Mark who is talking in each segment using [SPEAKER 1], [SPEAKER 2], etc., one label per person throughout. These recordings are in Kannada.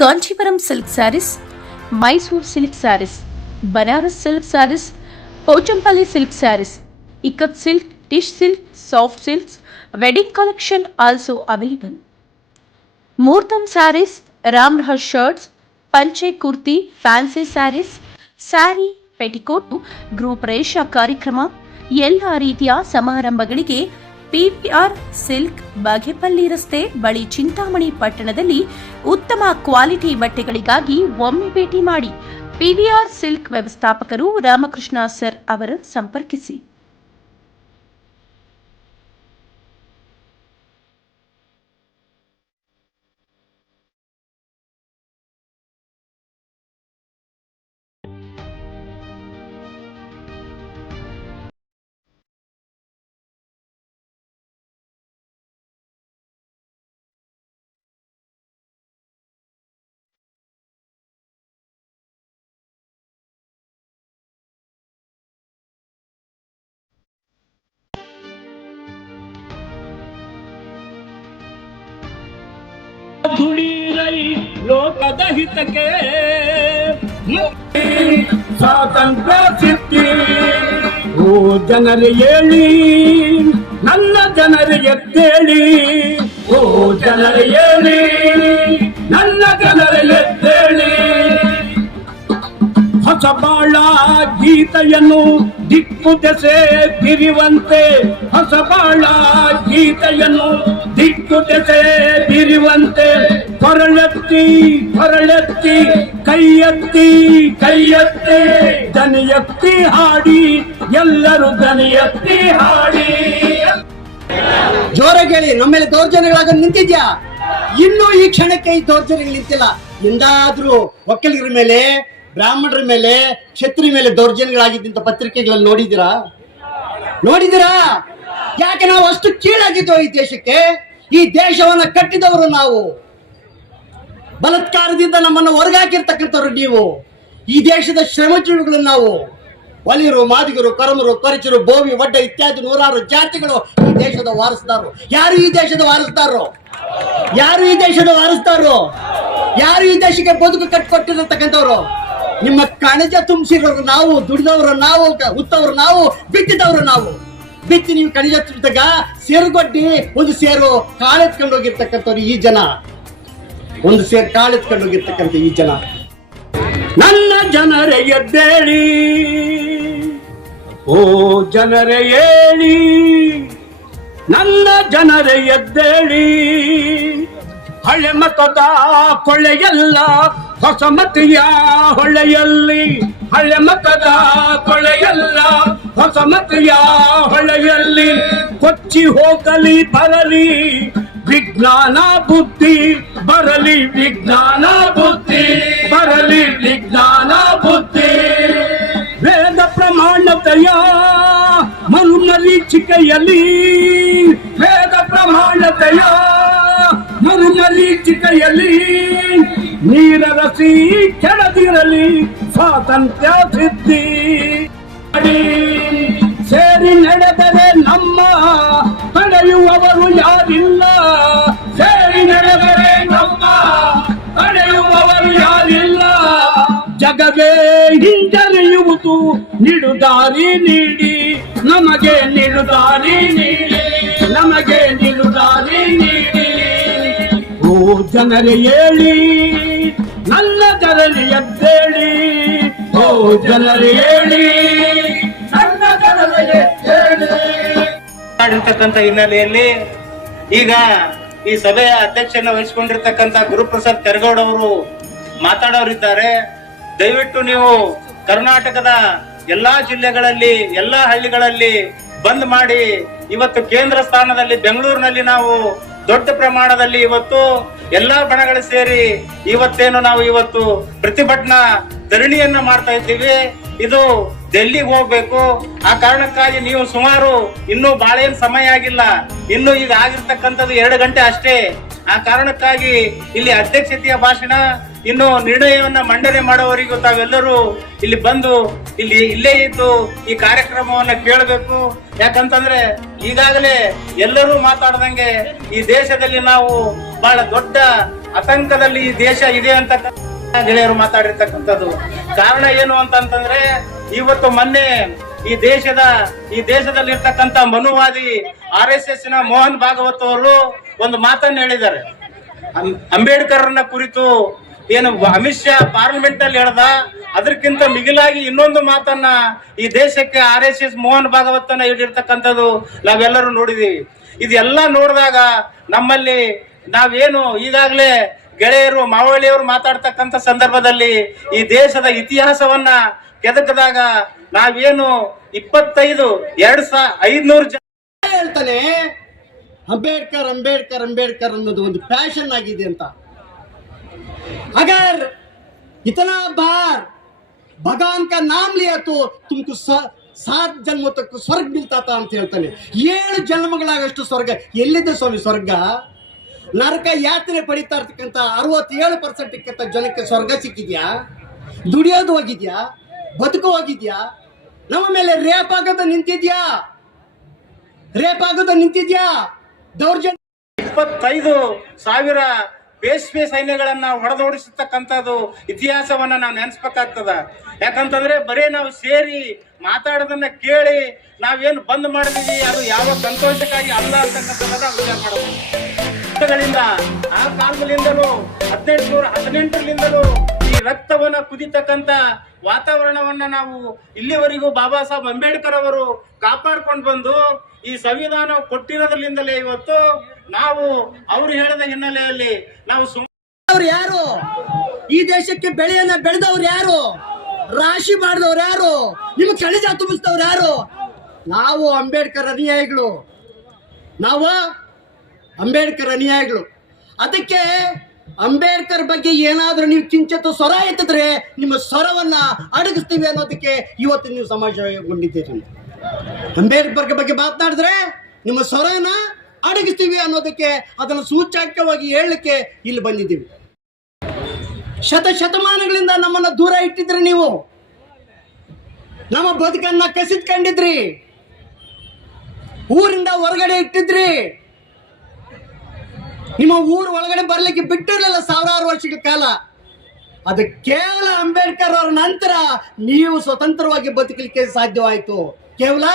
[SPEAKER 1] Kanchipuram silk sarees Mysore silk sarees Banaras silk sarees Pochampally silk sarees ikat silk టిష్ silk soft silks wedding collection also available muhurtham sarees Ram రహస్ shirts పంచే kurti fancy sarees saree petticoat ಗೃಹ ಪ್ರವೇಶ ಕಾರ್ಯಕ್ರಮ ಎಲ್ಲ ರೀತಿಯ ಸಮಾರಂಭಗಳಿಗೆ ಪಿಪಿಆರ್ ಸಿಲ್ಕ್ ಬಾಗೇಪಲ್ಲಿ ರಸ್ತೆ ಬಳಿ ಚಿಂತಾಮಣಿ ಪಟ್ಟಣದಲ್ಲಿ ಉತ್ತಮ ಕ್ವಾಲಿಟಿ ಬಟ್ಟೆಗಳಿಗಾಗಿ ಒಮ್ಮೆ ಭೇಟಿ ಮಾಡಿ. ಪಿವಿಆರ್ ಸಿಲ್ಕ್ ವ್ಯವಸ್ಥಾಪಕರು ರಾಮಕೃಷ್ಣ ಸರ್ ಅವರನ್ನು ಸಂಪರ್ಕಿಸಿ.
[SPEAKER 2] ದುಡಿರೈ ಲೋಕದ ಹಿತಕ್ಕೆ. ಸ್ವಾತಂತ್ರ್ಯ ಸಿಕ್ಕಿ, ಓ ಜನರು ಹೇಳಿ, ನನ್ನ ಜನರು ಎದ್ದೇಳಿ. ಓ ಜನರು ಹೇಳಿ, ನನ್ನ ಜನರು ಎದ್ದೇಳಿ ಹೊಸ ಬಾಳ ಗೀತೆಯನ್ನು ದಿಕ್ಕು ದೆಸೆ ಬಿರಿವಂತೆ. ಹಸಬಾಳ ಗೀತೆಯನ್ನು ದಿಕ್ಕು ದೆಸೆ ಬಿರಿವಂತೆ. ಕೊರಳೆತ್ತಿ ಕೊರಳೆತ್ತಿ ಕೈ ಎತ್ತಿ ಕೈ ಎತ್ತಿ ದನಿ ಎತ್ತಿ ಹಾಡಿ. ಎಲ್ಲರೂ ದನಿ ಎತ್ತಿ ಹಾಡಿ
[SPEAKER 3] ಜೋರ ಕೇಳಿ ನಮ್ಮೇಲೆ ದೌರ್ಜನ್ಯಗಳಾಗ ನಿಂತಿದ್ಯಾ? ಇನ್ನು ಈ ಕ್ಷಣಕ್ಕೆ ಈ ದೌರ್ಜನ್ಯಗಳು ನಿಂತಿಲ್ಲ. ಎಂದಾದ್ರೂ ಒಕ್ಕಲಿಗರ ಮೇಲೆ ಬ್ರಾಹ್ಮಣರ ಮೇಲೆ ಕ್ಷತ್ರಿ ಮೇಲೆ ದೌರ್ಜನ್ಯಗಳಾಗಿದ್ದಂತ ಪತ್ರಿಕೆಗಳಲ್ಲಿ ನೋಡಿದಿರಾ ನೋಡಿದಿರಾ ಯಾಕೆ ನಾವು ಅಷ್ಟು ಕೀಳಾಗಿದ್ದೋ ಈ ದೇಶಕ್ಕೆ? ಈ ದೇಶವನ್ನ ಕಟ್ಟಿದವರು ನಾವು. ಬಲತ್ಕಾರದಿಂದ ನಮ್ಮನ್ನು ಹೊರಗಾಕಿರ್ತಕ್ಕಂಥವ್ರು ನೀವು. ಈ ದೇಶದ ಶ್ರಮಜೀವಿಗಳು ನಾವು. ಒಲಿರು ಮಾದಿಗರು, ಕರಮರು, ಕೊರಚರು, ಬೋವಿ, ಒಡ್ಡ ಇತ್ಯಾದಿ ನೂರಾರು ಜಾತಿಗಳು ಈ ದೇಶದ ವಾರಸ್ದಾರು ಯಾರು ಈ ದೇಶದ ವಾರಸ್ದಾರು ಯಾರು ಈ ದೇಶದ ವಾರಸ್ದಾರು ಯಾರು ಈ ದೇಶಕ್ಕೆ ಬದುಕು ಕಟ್ಟಿಕೊಟ್ಟಿರತಕ್ಕಂಥವ್ರು? ನಿಮ್ಮ ಕಣಜ ತುಂಬಿಸಿರೋರು ನಾವು, ದುಡಿದವರು ನಾವು ಹುತ್ತವರು ನಾವು ಬಿತ್ತಿದವರು ನಾವು. ಬಿತ್ತಿ ನೀವು ಕಣಜ ತುಂಬಿದಾಗ ಸೇರುಗೊಡ್ಡಿ ಒಂದು ಸೇರು ಕಾಳೆತ್ಕೊಂಡು ಹೋಗಿರ್ತಕ್ಕಂಥವ್ರು ಈ ಜನ. ಒಂದು ಸೇರು ಕಾಳೆತ್ಕೊಂಡು ಹೋಗಿರ್ತಕ್ಕಂಥ ಈ ಜನ.
[SPEAKER 2] ನನ್ನ ಜನರ ಎದ್ದೇಳಿ. ಓ ಜನರ ಹೇಳಿ. ನನ್ನ ಜನರ ಎದ್ದೇಳಿ. ಹಳೆ ಮತದ ಕೊಳ್ಳೆಯಲ್ಲ, ಹೊಸ ಮತಿಯ ಹೊಳೆಯಲ್ಲಿ. ಹಳೆ ಮತದ ಕೊಳೆಯಲ್ಲ ಹೊಸ ಮತಿಯ ಹೊಳೆಯಲ್ಲಿ. ಕೊಚ್ಚಿ ಹೋಗಲಿ, ಬರಲಿ, ವಿಜ್ಞಾನ ಬುದ್ಧಿ, ಬರಲಿ ವಿಜ್ಞಾನ ಬುದ್ಧಿ, ಬರಲಿ ವಿಜ್ಞಾನ ಬುದ್ಧಿ. ವೇದ ಪ್ರಮಾಣತೆಯ ಮರುಮರೀಚಿಕೆಯಲ್ಲಿ ವೇದ ಪ್ರಮಾಣತೆಯ ಮರುಮರೀಚಿಕೆಯಲ್ಲಿ ನೀರರಸಿ ಕೆಳದಿರಲಿ, ಸ್ವಾತಂತ್ರ್ಯ ಸಿದ್ಧಿ. ಸೇರಿ ನಡೆದರೆ ನಮ್ಮ ತಡೆಯುವವರು ಯಾರಿಲ್ಲ? ಸೇರಿ ನಡೆದರೆ ನಮ್ಮ ತಡೆಯುವವರು ಯಾರಿಲ್ಲ? ಜಗವೇ ಹಿಂಜರಿಯುವುದು, ನಿಡುದಾರಿ ನೀಡಿ. ನಮಗೆ ನಿಡುದಾರಿ ನೀಡಿ. ನಮಗೆ ನಿಡುದಾರಿ ನೀಡಿ. ಜನರೇ ಹೇಳಿ ನನ್ನ ಜನರಿ ಎದ್ದೇಳಿ. ಓ ಜನರೇ ಹೇಳಿ ನನ್ನ ಜನರೇ ಎದ್ದೇಳಿ.
[SPEAKER 4] ಮಾಡಿರ್ತಕ್ಕಂಥ ಹಿನ್ನೆಲೆಯಲ್ಲಿ ಈಗ ಈ ಸಭೆಯ ಅಧ್ಯಕ್ಷನ ವಹಿಸಿಕೊಂಡಿರ್ತಕ್ಕಂಥ ಗುರುಪ್ರಸಾದ್ ಕೆರಗೌಡ ಅವರು ಮಾತಾಡೋರಿದ್ದಾರೆ. ದಯವಿಟ್ಟು ನೀವು ಕರ್ನಾಟಕದ ಎಲ್ಲಾ ಜಿಲ್ಲೆಗಳಲ್ಲಿ, ಎಲ್ಲಾ ಹಳ್ಳಿಗಳಲ್ಲಿ ಬಂದ್ ಮಾಡಿ, ಇವತ್ತು ಕೇಂದ್ರ ಸ್ಥಾನದಲ್ಲಿ ಬೆಂಗಳೂರಿನಲ್ಲಿ ನಾವು ದೊಡ್ಡ ಪ್ರಮಾಣದಲ್ಲಿ ಇವತ್ತು ಎಲ್ಲಾ ಬಣಗಳು ಸೇರಿ ಇವತ್ತೇನು ನಾವು ಇವತ್ತು ಪ್ರತಿಭಟನಾ ಧರಣಿಯನ್ನ ಮಾಡ್ತಾ ಇದ್ದೀವಿ. ಇದು ಡೆಲ್ಲಿಗೆ ಹೋಗ್ಬೇಕು. ಆ ಕಾರಣಕ್ಕಾಗಿ ನೀವು ಸುಮಾರು ಇನ್ನೂ ಬಹಳ ಏನು ಸಮಯ ಆಗಿಲ್ಲ. ಇನ್ನು ಈಗ ಆಗಿರ್ತಕ್ಕಂಥದ್ದು ಎರಡು ಗಂಟೆ ಅಷ್ಟೇ. ಆ ಕಾರಣಕ್ಕಾಗಿ ಇಲ್ಲಿ ಅಧ್ಯಕ್ಷತೆಯ ಭಾಷಣ ಇನ್ನು ನಿರ್ಣಯವನ್ನ ಮಂಡನೆ ಮಾಡುವವರಿಗೂ ತಾವೆಲ್ಲರೂ ಇಲ್ಲಿ ಬಂದು ಇಲ್ಲಿ ಇಲ್ಲೇ ಇದ್ದು ಈ ಕಾರ್ಯಕ್ರಮವನ್ನ ಕೇಳಬೇಕು. ಯಾಕಂತಂದ್ರೆ ಈಗಾಗಲೇ ಎಲ್ಲರೂ ಮಾತಾಡ್ದಂಗೆ ಈ ದೇಶದಲ್ಲಿ ನಾವು ಬಹಳ ದೊಡ್ಡ ಆತಂಕದಲ್ಲಿ ಈ ದೇಶ ಇದೆ ಅಂತ ಗೆಳೆಯರು ಮಾತಾಡಿರ್ತಕ್ಕಂಥದ್ದು. ಕಾರಣ ಏನು ಅಂತಂತಂದ್ರೆ ಇವತ್ತು ಮೊನ್ನೆ ಈ ದೇಶದ, ಈ ದೇಶದಲ್ಲಿ ಇರ್ತಕ್ಕಂಥ ಮನುವಾದಿ ಆರ್ ಎಸ್ ಎಸ್ನ ಮೋಹನ್ ಭಾಗವತ್ ಅವರು ಒಂದು ಮಾತನ್ನು ಹೇಳಿದ್ದಾರೆ. ಅಂಬೇಡ್ಕರ್ ಅಂಬೇಡ್ಕರ್ನ ಕುರಿತು ಏನು ಅಮಿತ್ ಶಾ ಪಾರ್ಲಿಮೆಂಟ್ ಅಲ್ಲಿ ಹೇಳ್ದ ಅದಕ್ಕಿಂತ ಮಿಗಿಲಾಗಿ ಇನ್ನೊಂದು ಮಾತನ್ನ ಈ ದೇಶಕ್ಕೆ ಆರ್ ಎಸ್ ಎಸ್ ಮೋಹನ್ ಭಾಗವತನ ಹೇಳಿರ್ತಕ್ಕಂಥದ್ದು ನಾವೆಲ್ಲರೂ ನೋಡಿದೀವಿ. ಇದೆಲ್ಲ ನೋಡಿದಾಗ ನಮ್ಮಲ್ಲಿ ನಾವೇನು ಈಗಾಗಲೇ ಗೆಳೆಯರು, ಮಾವಳಿಯವರು ಮಾತಾಡ್ತಕ್ಕಂಥ ಸಂದರ್ಭದಲ್ಲಿ ಈ ದೇಶದ ಇತಿಹಾಸವನ್ನ ಕೆದಕದಾಗ ನಾವೇನು ಇಪ್ಪತ್ತೈದು, ಎರಡ್ ಸಾ, ಐದ್ನೂರು ಜನ
[SPEAKER 3] ಹೇಳ್ತಾನೆ, ಅಂಬೇಡ್ಕರ್ ಅಂಬೇಡ್ಕರ್ ಅಂಬೇಡ್ಕರ್ ಅನ್ನೋದು ಒಂದು ಪ್ಯಾಷನ್ ಆಗಿದೆ ಅಂತ. अगर इतना बार भगवान का नाम लिया तो तुमको ಸ- ಸಾತ್ ಜನ್ಮ ತಕ್ಕ ಸ್ವರ್ಗ ಬೀಳ್ತಾತ ಅಂತ ಹೇಳ್ತಾನೆ ಏಳು ಜನ್ಮಗಳಾಗಷ್ಟು ಸ್ವರ್ಗ ಎಲ್ಲಿದೆ ಸ್ವಾಮಿ ಸ್ವರ್ಗ ನರಕ ಯಾತ್ರೆ ಪಡಿತಾ ಇರ್ತಕ್ಕಂಥ ಅರವತ್ತೇಳು ಪರ್ಸೆಂಟ್ ಇಕ್ಕಂತ ಜನಕ್ಕೆ ಸ್ವರ್ಗ ಸಿಕ್ಕಿದ್ಯಾ ದುಡಿಯೋದು ಹೋಗಿದ್ಯಾ ಬದುಕು ಹೋಗಿದ್ಯಾ ನಮ್ಮ ಮೇಲೆ ರೇಪ್ ಆಗೋದು ನಿಂತಿದ್ಯಾ ರೇಪ್ ಆಗೋದು ನಿಂತಿದ್ಯಾ ದೌರ್ಜನ್ಯ
[SPEAKER 4] ಇಪ್ಪತ್ತೈದು ಸಾವಿರ ಬೇಸ್ಮೆ ಸೈನ್ಯಗಳನ್ನ ಹೊಡೆದೋಡಿಸತಕ್ಕಂಥದ್ದು ಇತಿಹಾಸವನ್ನ ನಾವು ನೆನೆಸ್ಬೇಕಾಗ್ತದ. ಯಾಕಂತಂದ್ರೆ ಬರೇ ನಾವು ಸೇರಿ ಮಾತಾಡೋದನ್ನ ಕೇಳಿ ನಾವೇನು ಬಂದ್ ಮಾಡಿದೀವಿ, ಅದು ಯಾವ ಸಂತೋಷಕ್ಕಾಗಿ ಅಲ್ಲ ಅಂತಕ್ಕಂಥದ್ದನ್ನ ವಿಚಾರ ಮಾಡೋದು. ಆ ಕಾಲದಲ್ಲಿಂದಲೂ ಹದಿನೆಂಟುನೂರ ಹದಿನೆಂಟರಿಂದಲೂ ಈ ರಕ್ತವನ್ನ ಕುದಿತಕ್ಕಂತ ವಾತಾವರಣವನ್ನ ನಾವು ಇಲ್ಲಿವರೆಗೂ ಬಾಬಾ ಸಾಹೇಬ್ ಅಂಬೇಡ್ಕರ್ ಅವರು ಕಾಪಾಡ್ಕೊಂಡು ಬಂದು ಈ ಸಂವಿಧಾನ ಕೊಟ್ಟಿರೋದ್ರಿಂದಲೇ ಇವತ್ತು ನಾವು ಅವರು ಹೇಳಿದ ಹಿನ್ನೆಲೆಯಲ್ಲಿ ನಾವು
[SPEAKER 3] ಅವ್ರು ಯಾರು? ಈ ದೇಶಕ್ಕೆ ಬೆಳೆಯನ್ನ ಬೆಳೆದವ್ರು ಯಾರು? ರಾಶಿ ಮಾಡಿದವ್ರು ಯಾರು? ನಿಮ್ಗೆ ಕಳಿಜ ತುಂಬಿಸಿದವ್ರು ಯಾರು? ನಾವು ಅಂಬೇಡ್ಕರ್ ಅನುಯಾಯಿಗಳು. ನಾವು ಅಂಬೇಡ್ಕರ್ ಅನುಯಾಯಿಗಳು. ಅದಕ್ಕೆ ಅಂಬೇಡ್ಕರ್ ಬಗ್ಗೆ ಏನಾದ್ರೂ ನೀವು ಕಿಂಚಿತ್ತು ಸ್ವರ ಎತ್ತಿದ್ರೆ ನಿಮ್ಮ ಸ್ವರವನ್ನ ಅಡಗಿಸ್ತೀವಿ ಅನ್ನೋದಕ್ಕೆ ಇವತ್ತು ನೀವು ಸಮಾಜಗೊಂಡಿದ್ದೀರಿ. ಅಂಬೇಡ್ಕರ್ ಬಗ್ಗೆ ಮಾತನಾಡಿದ್ರೆ ನಿಮ್ಮ ಸ್ವರನ ಅಡಗಿಸ್ತೀವಿ ಅನ್ನೋದಕ್ಕೆ ಅದನ್ನು ಸೂಚ್ಯಂಕವಾಗಿ ಹೇಳಲಿಕ್ಕೆ ಇಲ್ಲಿ ಬಂದಿದ್ದೀವಿ. ಶತ ಶತಮಾನಗಳಿಂದ ನಮ್ಮನ್ನ ದೂರ ಇಟ್ಟಿದ್ರಿ ನೀವು. ನಮ್ಮ ಬದುಕನ್ನ ಕಸಿದ್ಕೊಂಡಿದ್ರಿ. ಊರಿಂದ ಹೊರಗಡೆ ಇಟ್ಟಿದ್ರಿ. ನಿಮ್ಮ ಊರು ಒಳಗಡೆ ಬರ್ಲಿಕ್ಕೆ ಬಿಟ್ಟಿರಲಿಲ್ಲ ಸಾವಿರಾರು ವರ್ಷಗಳ ಕಾಲ. ಅದು ಕೇವಲ ಅಂಬೇಡ್ಕರ್ ಅವರ ನಂತರ ನೀವು ಸ್ವತಂತ್ರವಾಗಿ ಬದುಕಲಿಕ್ಕೆ ಸಾಧ್ಯವಾಯಿತು. ಕೇವಲ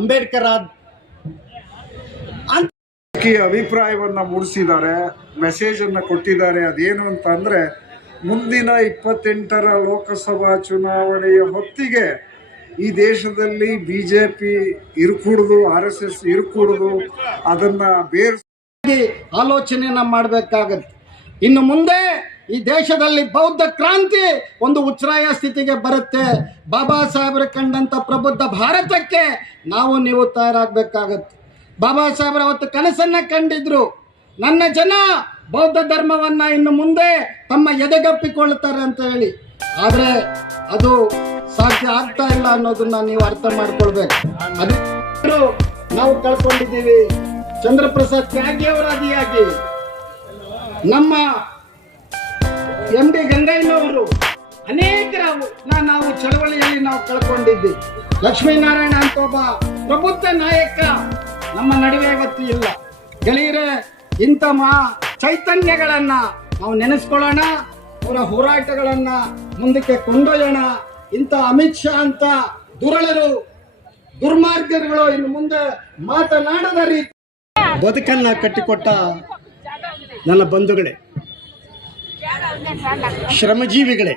[SPEAKER 3] ಅಂಬೇಡ್ಕರ್
[SPEAKER 5] ಅಭಿಪ್ರಾಯವನ್ನ ಮೂಡಿಸಿದ್ದಾರೆ ಮೆಸೇಜ್ ಅನ್ನ ಕೊಟ್ಟಿದ್ದಾರೆ. ಅದೇನು ಅಂತ ಅಂದ್ರೆ ಮುಂದಿನ ಇಪ್ಪತ್ತೆಂಟರ ಲೋಕಸಭಾ ಚುನಾವಣೆಯ ಹೊತ್ತಿಗೆ ಈ ದೇಶದಲ್ಲಿ B J P R S S ಇರುಕೂಡುದು, ಅದನ್ನ ಬೇರ್
[SPEAKER 3] ಆಲೋಚನೆಯನ್ನ ಮಾಡಬೇಕಾಗತ್ತೆ. ಇನ್ನು ಮುಂದೆ ಈ ದೇಶದಲ್ಲಿ ಬೌದ್ಧ ಕ್ರಾಂತಿ ಒಂದು ಉಚ್ಛ್ರಾಯ ಸ್ಥಿತಿಗೆ ಬರುತ್ತೆ. ಬಾಬಾ ಸಾಹೇಬರು ಕಂಡಂತ ಪ್ರಬುದ್ಧ ಭಾರತಕ್ಕೆ ನಾವು ನೀವು ತಯಾರಾಗಬೇಕಾಗತ್ತೆ. ಬಾಬಾ ಸಾಹೇಬ್ರ ಅವತ್ತು ಕನಸನ್ನ ಕಂಡಿದ್ರು. ನನ್ನ ಜನ ಬೌದ್ಧ ಧರ್ಮವನ್ನ ಇನ್ನು ಮುಂದೆ ತಮ್ಮ ಎದೆಗಪ್ಪಿಕೊಳ್ತಾರೆ ಅಂತ ಹೇಳಿ. ಆದ್ರೆ ಅದು ಸಾಧ್ಯ ಆಗ್ತಾ ಇಲ್ಲ ಅನ್ನೋದನ್ನ ನೀವು ಅರ್ಥ ಮಾಡ್ಕೊಳ್ಬೇಕು. ಅದು ನಾವು ಕಳ್ಕೊಂಡಿದ್ದೀವಿ. ಚಂದ್ರಪ್ರಸಾದ್ ತ್ಯಾಗಿ ಅವರ ನಮ್ಮ ಎಂ ಡಿ ಗಂಗಯ್ಯನವರು ಅನೇಕರ ನಾವು ಚಳವಳಿಯಲ್ಲಿ ನಾವು ಕಳ್ಕೊಂಡಿದ್ವಿ. ಲಕ್ಷ್ಮೀನಾರಾಯಣ ಅಂತ ಒಬ್ಬ ಪ್ರಬುದ್ಧ ನಾಯಕ ನಮ್ಮ ನಡುವೆ ಇವತ್ತು ಇಲ್ಲ. ಗೆಳೆಯರೆ, ಇಂಥ ಮಾ ಚೈತನ್ಯಗಳನ್ನ ನಾವು ನೆನೆಸ್ಕೊಳ್ಳೋಣ, ಅವರ ಹೋರಾಟಗಳನ್ನ ಮುಂದಕ್ಕೆ ಕೊಂಡೊಯ್ಯೋಣ. ಇಂಥ ಅಮಿತ್ ಶಾ ಅಂತ ದುರಳರು ದುರ್ಮಾರ್ಗಗಳು ಇನ್ನು ಮುಂದೆ ಮಾತನಾಡದ ರೀತಿ ಬದುಕನ್ನ ಕಟ್ಟಿಕೊಟ್ಟ ನನ್ನ ಬಂಧುಗಳೇ, ಶ್ರಮಜೀವಿಗಳೇ,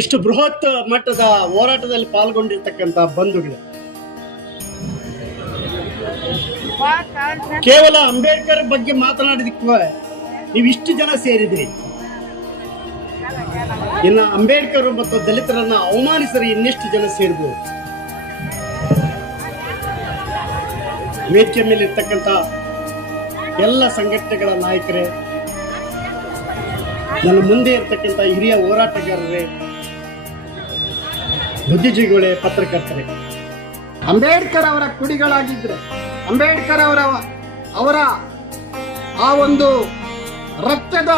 [SPEAKER 3] ಇಷ್ಟು ಬೃಹತ್ ಮಟ್ಟದ ಹೋರಾಟದಲ್ಲಿ ಪಾಲ್ಗೊಂಡಿರ್ತಕ್ಕಂಥ ಬಂಧುಗಳೇ, ಕೇವಲ ಅಂಬೇಡ್ಕರ್ ಬಗ್ಗೆ ಮಾತನಾಡಿದಕ್ಕೆ ನೀವು ಇಷ್ಟು ಜನ ಸೇರಿದ್ರಿ. ಇನ್ನ ಅಂಬೇಡ್ಕರ್ ಮತ್ತು ದಲಿತರನ್ನ ಅವಮಾನಿಸರಿ ಇನ್ನೆಷ್ಟು ಜನ ಸೇರ್ಬೋದು? ವೇದಿಕೆ ಮೇಲೆ ಇರ್ತಕ್ಕಂಥ ಎಲ್ಲ ಸಂಘಟನೆಗಳ ನಾಯಕರೇ, ನನ್ನ ಮುಂದೆ ಇರ್ತಕ್ಕಂಥ ಹಿರಿಯ ಹೋರಾಟಗಾರರೇ, ಬುದ್ಧಿಜೀವಿಗಳೇ, ಪತ್ರಕರ್ತರೇ. ಅಂಬೇಡ್ಕರ್ ಅವರ ಕುಡಿಗಳಾಗಿದ್ರೆ ಅಂಬೇಡ್ಕರ್ ಅವರ ಅವರ ಆ ಒಂದು ರಕ್ತದ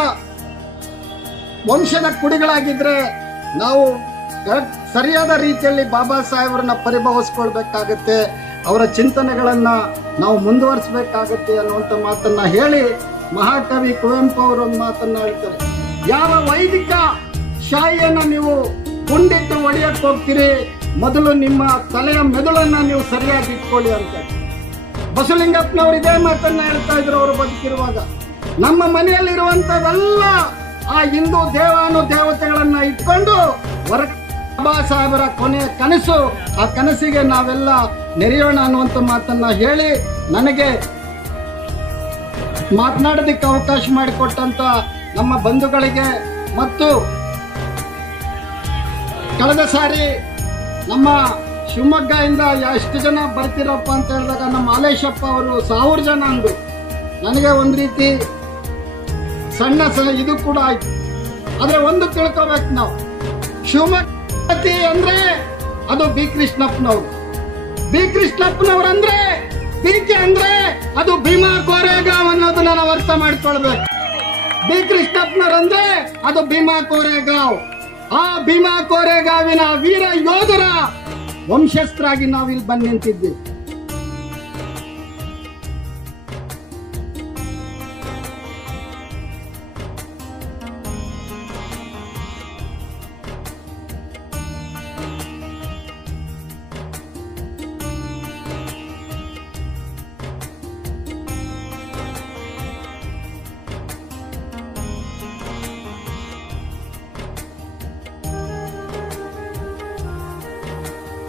[SPEAKER 3] ವಂಶದ ಕುಡಿಗಳಾಗಿದ್ರೆ ನಾವು ಸರಿಯಾದ ರೀತಿಯಲ್ಲಿ ಬಾಬಾ ಸಾಹೇಬ್ರನ್ನ ಪರಿಭವಿಸ್ಕೊಳ್ಬೇಕಾಗತ್ತೆ.
[SPEAKER 6] ಅವರ ಚಿಂತನೆಗಳನ್ನು ನಾವು ಮುಂದುವರಿಸಬೇಕಾಗತ್ತೆ ಅನ್ನುವಂಥ ಮಾತನ್ನ ಹೇಳಿ ಮಹಾಕವಿ ಕುವೆಂಪು ಅವರೊಂದು ಮಾತನ್ನ ಹೇಳ್ತಾರೆ. ಯಾವ ವೈದಿಕ ಶಾಯಿಯನ್ನು ನೀವು ಗುಂಡಿಟ್ಟು ಒಡೆಯಕ್ಕೆ ಹೋಗ್ತೀರಿ? ಮೊದಲು ನಿಮ್ಮ ತಲೆಯ ಮೆದುಳನ್ನ ನೀವು ಸರಿಯಾಗಿ ಇಟ್ಕೊಳ್ಳಿ ಅಂತ ಬಸಲಿಂಗಪ್ಪನವರು ಇದೇ ಮಾತನ್ನ ಹೇಳ್ತಾ ಇದ್ರು ಅವರು ಬದುಕಿರುವಾಗ. ನಮ್ಮ ಮನೆಯಲ್ಲಿರುವಂತವೆಲ್ಲ ಆ ಹಿಂದೂ ದೇವಾನು ದೇವತೆಗಳನ್ನು ಇಟ್ಕೊಂಡು ಹೊರ ಬಾಬಾ ಸಾಹೇಬರ ಕೊನೆಯ ಕನಸು, ಆ ಕನಸಿಗೆ ನಾವೆಲ್ಲ ನೆರೆಯೋಣ ಅನ್ನುವಂಥ ಮಾತನ್ನ ಹೇಳಿ ನನಗೆ ಮಾತನಾಡೋದಕ್ಕೆ ಅವಕಾಶ ಮಾಡಿಕೊಟ್ಟಂತ ನಮ್ಮ ಬಂಧುಗಳಿಗೆ ಮತ್ತು ಕಳೆದ ಸಾರಿ ನಮ್ಮ ಶಿವಮೊಗ್ಗದಿಂದ ಎಷ್ಟು ಜನ ಬರ್ತೀರಪ್ಪ ಅಂತ ಹೇಳಿದಾಗ ನಮ್ಮ ಹಾಲೇಶಪ್ಪ ಅವರು ಸಾವಿರ ಜನ ಅಂದ್ರು. ನನಗೆ ಒಂದು ರೀತಿ ಸಣ್ಣ ಸ ಇದು ಕೂಡ ಆಯ್ತು. ಆದರೆ ಒಂದು ತಿಳ್ಕೊಬೇಕು ನಾವು. ಶಿವಮೊಗ್ಗ ಅಂದ್ರೆ ಅದು ಬಿ ಕೃಷ್ಣಪ್ಪನವರು. ಬಿ ಅಂದ್ರೆ ಬಿಕೆ ಅಂದ್ರೆ ಅದು ಭೀಮಾ ಕೋರೆಗಾಂವ್ ಅನ್ನೋದನ್ನ ನಾವು ಅರ್ಥ ಮಾಡ್ಕೊಳ್ಬೇಕು. ಬಿ ಕೃಷ್ಣಪ್ಪನವ್ರು ಅಂದ್ರೆ ಅದು ಭೀಮಾ ಕೋರೆಗಾಂವ್ ಆ ಭೀಮಾ ಕೋರೆಗಾವಿನ ವೀರ ಯೋಧರ ವಂಶಸ್ಥರಾಗಿ ನಾವು ಇಲ್ಲಿ ಬಂದು ನಿಂತಿದ್ದೀವಿ